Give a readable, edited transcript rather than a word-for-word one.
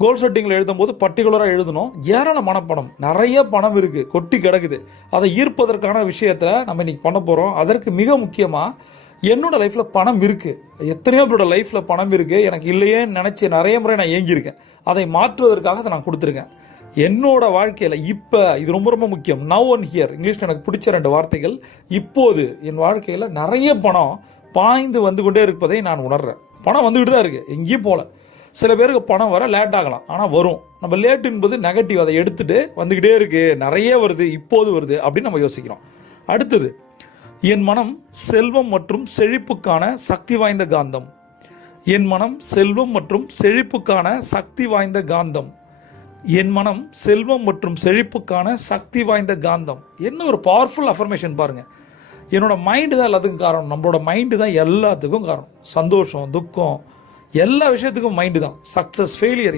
கோல் செட்டிங்கில் எழுதும்போது பர்டிகுலராக எழுதணும். ஏராளமான பணம், நிறைய பணம் இருக்குது, கொட்டி கிடக்குது. அதை ஈர்ப்பதற்கான விஷயத்தை நம்ம இன்னைக்கு பண்ண போகிறோம். அதற்கு மிக முக்கியமாக என்னோட லைஃப்பில் பணம் இருக்குது. எத்தனையோ பேரோட லைஃப்பில் பணம் இருக்குது, எனக்கு இல்லையேன்னு நினச்சி நிறைய முறை நான் ஏங்கியிருக்கேன். அதை மாற்றுவதற்காக அதை நான் கொடுத்துருக்கேன். என்னோட வாழ்க்கையில் இப்போ இது ரொம்ப ரொம்ப முக்கியம். நவ் அண்ட் ஹியர், இங்கிலீஷில் எனக்கு பிடிச்ச 2 வார்த்தைகள். இப்போது என் வாழ்க்கையில் நிறைய பணம் பாய்ந்து வந்து கொண்டே இருப்பதை நான் உணர்றேன். பணம் வந்துக்கிட்டு தான் இருக்குது, எங்கேயும் போகல. சில பேருக்கு பணம் வர லேட் ஆகலாம், ஆனால் வரும். நம்ம லேட் என்பது நெகட்டிவ், அதை எடுத்துட்டு வந்துக்கிட்டே இருக்கு, நிறைய வருது, இப்போது வருது அப்படின்னு நம்ம யோசிக்கிறோம். அடுத்தது, என் மனம் செல்வம் மற்றும் செழிப்புக்கான சக்தி வாய்ந்த காந்தம். என் மனம் செல்வம் மற்றும் செழிப்புக்கான சக்தி வாய்ந்த காந்தம். என் மனம் செல்வம் மற்றும் செழிப்புக்கான சக்தி வாய்ந்த காந்தம். என்ன ஒரு பவர்ஃபுல் அஃபர்மேஷன் பாருங்க. என்னோட மைண்டு தான் எல்லாத்துக்கும் காரணம். நம்மளோட மைண்டு தான் எல்லாத்துக்கும் காரணம். சந்தோஷம், துக்கம், எல்லா விஷயத்துக்கும் மைண்டு தான். Success, failure